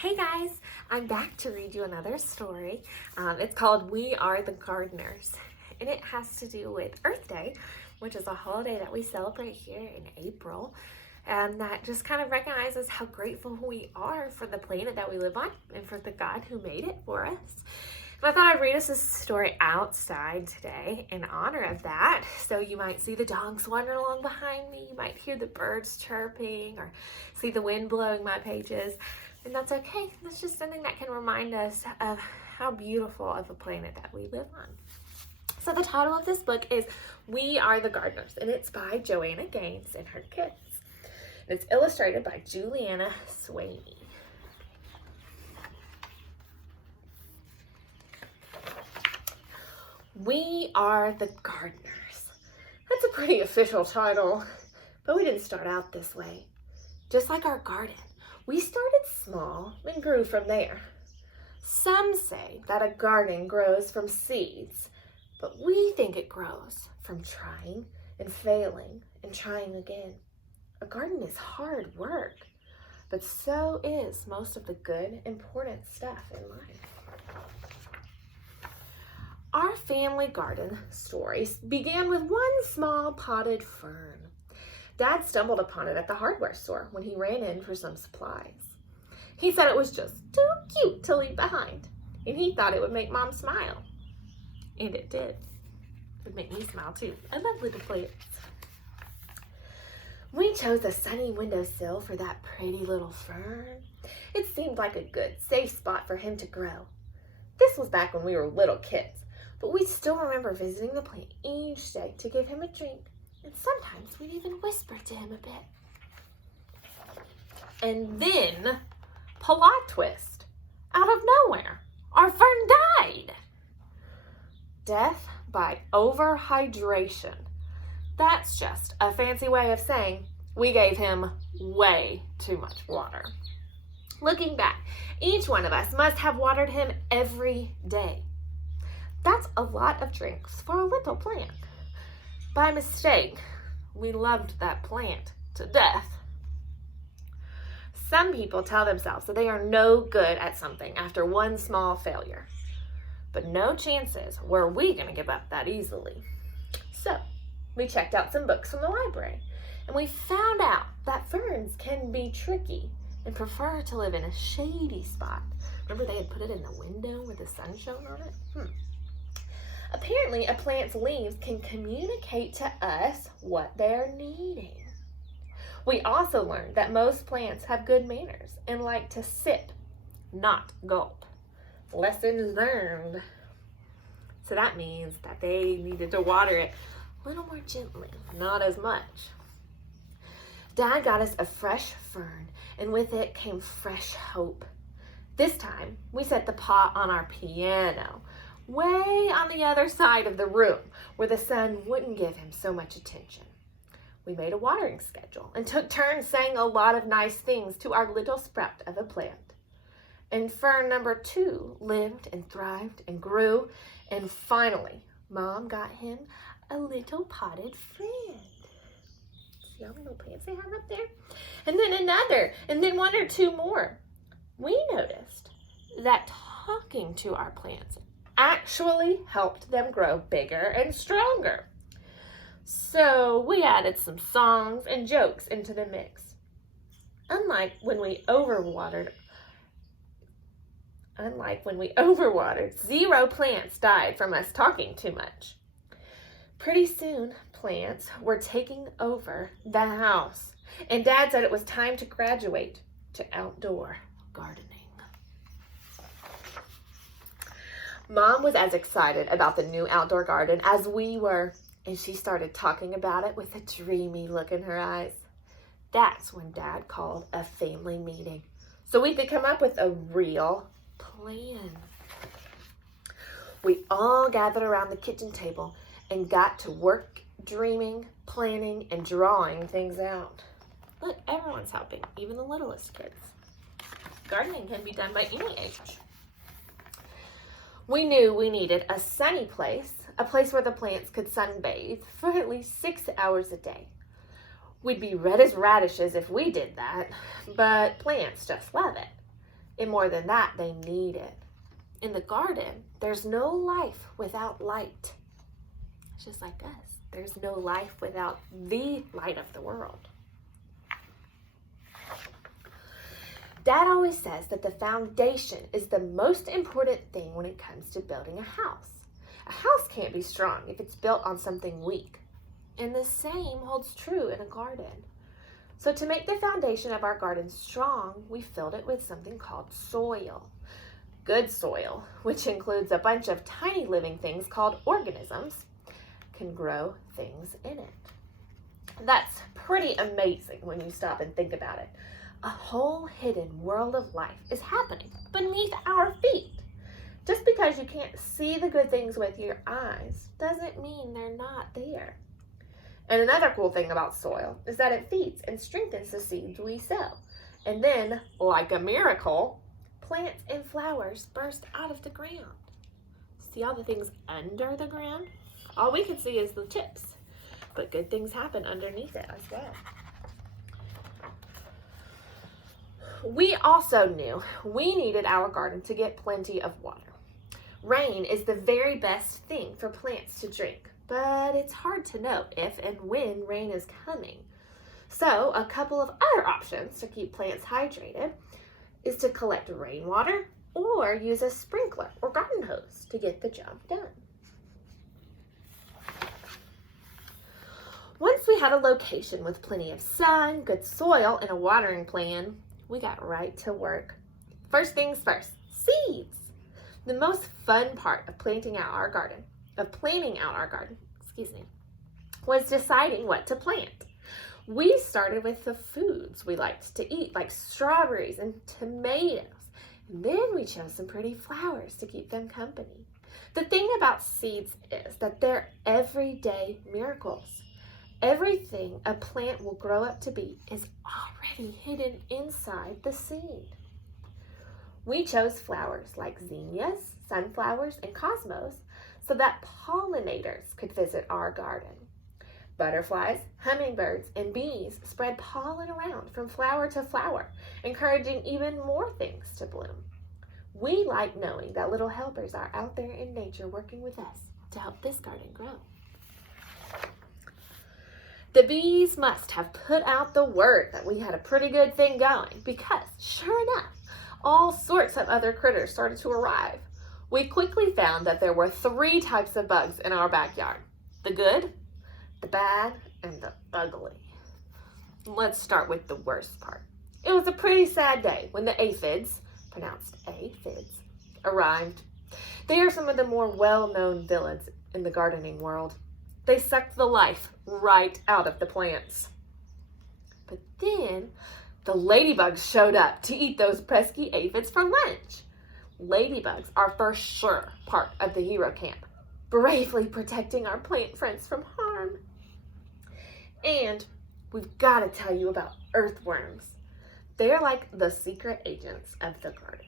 Hey guys, I'm back to read you another story. It's called We Are the Gardeners, and it has to do with Earth Day, which is a holiday that we celebrate here in April, and that just kind of recognizes how grateful we are for the planet that we live on and for the God who made it for us. And I thought I'd read us this story outside today in honor of that. So you might see the dogs wandering along behind me, you might hear the birds chirping, or see the wind blowing my pages. And that's okay. That's just something that can remind us of how beautiful of a planet that we live on. So the title of this book is We Are the Gardeners, and it's by Joanna and her kids. And it's illustrated by Joanna. We Are the Gardeners. That's a pretty official title, but we didn't start out this way. Just like our garden, we started small and grew from there. Some say that a garden grows from seeds, but we think it grows from trying and failing and trying again. A garden is hard work, but so is most of the good, important stuff in life. Our family garden story began with one small potted fern. Dad stumbled upon it at the hardware store when he ran in for some supplies. He said it was just too cute to leave behind, and he thought it would make Mom smile. And it did. It would make me smile too. I love little plants. We chose a sunny windowsill for that pretty little fern. It seemed like a good, safe spot for him to grow. This was back when we were little kids, but we still remember visiting the plant each day to give him a drink. And sometimes we'd even whisper to him a bit. And then, plot twist, out of nowhere, our fern died. Death by overhydration. That's just a fancy way of saying we gave him way too much water. Looking back, each one of us must have watered him every day. That's a lot of drinks for a little plant. By mistake, we loved that plant to death. Some people tell themselves that they are no good at something after one small failure. But no chances were we going to give up that easily. So, we checked out some books from the library, and we found out that ferns can be tricky and prefer to live in a shady spot. Remember they had put it in the window where the sun shone on it? Apparently, a plant's leaves can communicate to us what they're needing. We also learned that most plants have good manners and like to sip, not gulp. Lessons learned. So that means that they needed to water it a little more gently, not as much. Dad got us a fresh fern, and with it came fresh hope. This time, we set the pot on our piano, way on the other side of the room, where the sun wouldn't give him so much attention. We made a watering schedule and took turns saying a lot of nice things to our little sprout of a plant. And fern number 2 lived and thrived and grew, and finally, Mom got him a little potted friend. See all the little plants they have up there? And then another, and then 1 or 2 more. We noticed that talking to our plants actually helped them grow bigger and stronger. So we added some songs and jokes into the mix. Unlike when we overwatered, 0 plants died from us talking too much. Pretty soon, plants were taking over the house, and Dad said it was time to graduate to outdoor gardening. Mom was as excited about the new outdoor garden as we were, and she started talking about it with a dreamy look in her eyes. That's when Dad called a family meeting so we could come up with a real plan. We all gathered around the kitchen table and got to work dreaming, planning, and drawing things out. Look, everyone's helping, even the littlest kids. Gardening can be done by any age. We knew we needed a sunny place, a place where the plants could sunbathe for at least 6 hours a day. We'd be red as radishes if we did that, but plants just love it. And more than that, they need it. In the garden, there's no life without light. It's just like us. There's no life without the light of the world. Dad always says that the foundation is the most important thing when it comes to building a house. A house can't be strong if it's built on something weak. And the same holds true in a garden. So to make the foundation of our garden strong, we filled it with something called soil. Good soil, which includes a bunch of tiny living things called organisms, can grow things in it. That's pretty amazing when you stop and think about it. A whole hidden world of life is happening beneath our feet. Just because you can't see the good things with your eyes doesn't mean they're not there. And another cool thing about soil is that it feeds and strengthens the seeds we sow. And then, like a miracle, plants and flowers burst out of the ground. See all the things under the ground? All we can see is the tips, but good things happen underneath it as well. We also knew we needed our garden to get plenty of water. Rain is the very best thing for plants to drink, but it's hard to know if and when rain is coming. So a couple of other options to keep plants hydrated is to collect rainwater or use a sprinkler or garden hose to get the job done. Once we had a location with plenty of sun, good soil, and a watering plan, we got right to work. First things first, seeds. The most fun part of planting out our garden, was deciding what to plant. We started with the foods we liked to eat, like strawberries and tomatoes. And then we chose some pretty flowers to keep them company. The thing about seeds is that they're everyday miracles. Everything a plant will grow up to be is already hidden inside the seed. We chose flowers like zinnias, sunflowers, and cosmos so that pollinators could visit our garden. Butterflies, hummingbirds, and bees spread pollen around from flower to flower, encouraging even more things to bloom. We like knowing that little helpers are out there in nature working with us to help this garden grow. The bees must have put out the word that we had a pretty good thing going because, sure enough, all sorts of other critters started to arrive. We quickly found that there were 3 types of bugs in our backyard: the good, the bad, and the ugly. Let's start with the worst part. It was a pretty sad day when the aphids, pronounced aphids, arrived. They are some of the more well-known villains in the gardening world. They sucked the life right out of the plants. But then the ladybugs showed up to eat those pesky aphids for lunch. Ladybugs are for sure part of the hero camp, bravely protecting our plant friends from harm. And we've got to tell you about earthworms. They're like the secret agents of the garden.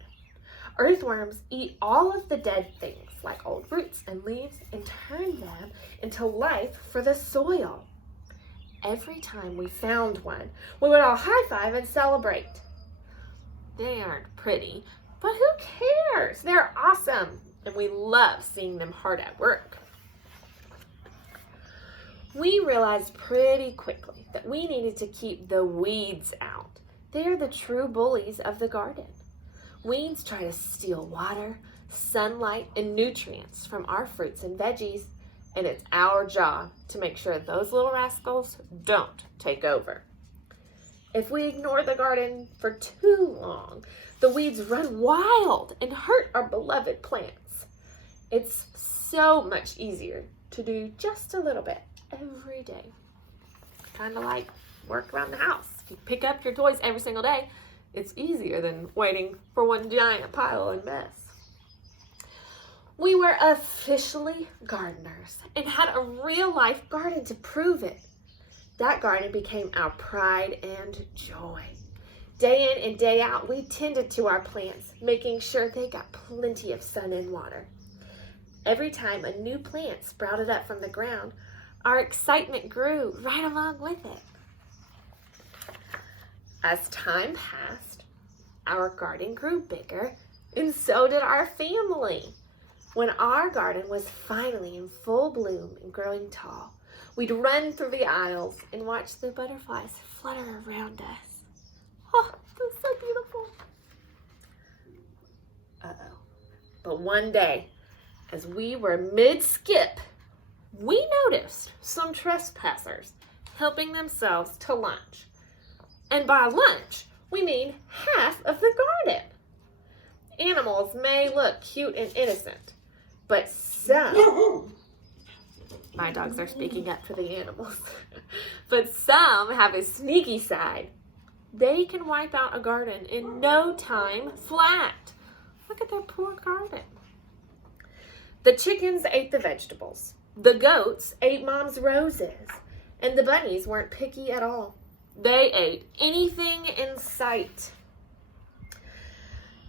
Earthworms eat all of the dead things, like old roots and leaves, and turn them into life for the soil. Every time we found one, we would all high-five and celebrate. They aren't pretty, but who cares? They're awesome, and we love seeing them hard at work. We realized pretty quickly that we needed to keep the weeds out. They're the true bullies of the garden. Weeds try to steal water, sunlight, and nutrients from our fruits and veggies, and it's our job to make sure those little rascals don't take over. If we ignore the garden for too long, the weeds run wild and hurt our beloved plants. It's so much easier to do just a little bit every day. Kind of like work around the house. If you pick up your toys every single day, it's easier than waiting for one giant pile of mess. We were officially gardeners and had a real-life garden to prove it. That garden became our pride and joy. Day in and day out, we tended to our plants, making sure they got plenty of sun and water. Every time a new plant sprouted up from the ground, our excitement grew right along with it. As time passed, our garden grew bigger, and so did our family. When our garden was finally in full bloom and growing tall, we'd run through the aisles and watch the butterflies flutter around us. Oh, that's so beautiful. Uh-oh. But one day, as we were mid-skip, we noticed some trespassers helping themselves to lunch. And by lunch, we mean half of the garden. Animals may look cute and innocent, but some, my dogs are speaking up for the animals, but some have a sneaky side. They can wipe out a garden in no time flat. Look at their poor garden. The chickens ate the vegetables. The goats ate Mom's roses. And the bunnies weren't picky at all. They ate anything in sight.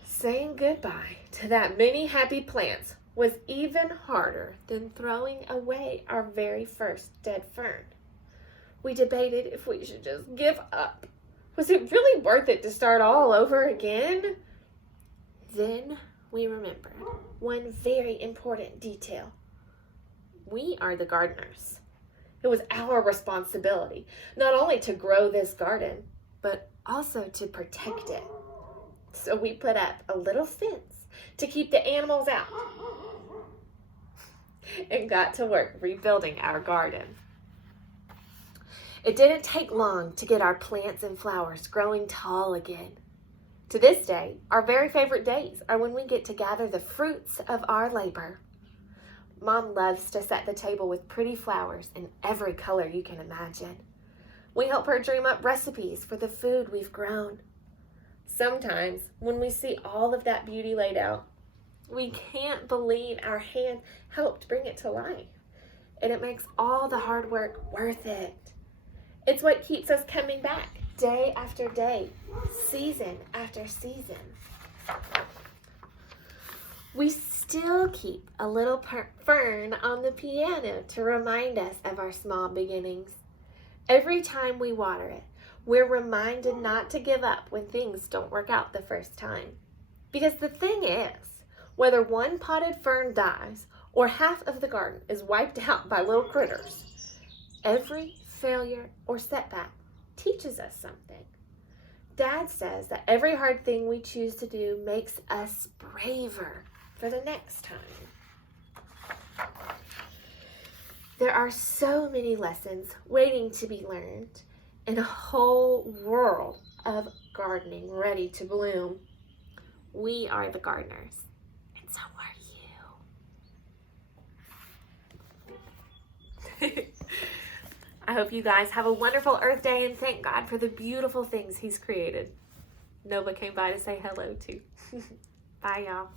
Saying goodbye to that many happy plants was even harder than throwing away our very first dead fern. We debated if we should just give up. Was it really worth it to start all over again? Then we remembered one very important detail. We are the gardeners. It was our responsibility not only to grow this garden, but also to protect it. So we put up a little fence to keep the animals out and got to work rebuilding our garden. It didn't take long to get our plants and flowers growing tall again. To this day, our very favorite days are when we get to gather the fruits of our labor. Mom loves to set the table with pretty flowers in every color you can imagine. We help her dream up recipes for the food we've grown. Sometimes, when we see all of that beauty laid out, we can't believe our hand helped bring it to life. And it makes all the hard work worth it. It's what keeps us coming back day after day, season after season. We still keep a little fern on the piano to remind us of our small beginnings. Every time we water it, we're reminded not to give up when things don't work out the first time. Because the thing is, whether one potted fern dies or half of the garden is wiped out by little critters, every failure or setback teaches us something. Dad says that every hard thing we choose to do makes us braver for the next time. There are so many lessons waiting to be learned and a whole world of gardening ready to bloom. We are the gardeners, and so are you. I hope you guys have a wonderful Earth Day and thank God for the beautiful things He's created. Nova came by to say hello too. Bye, y'all.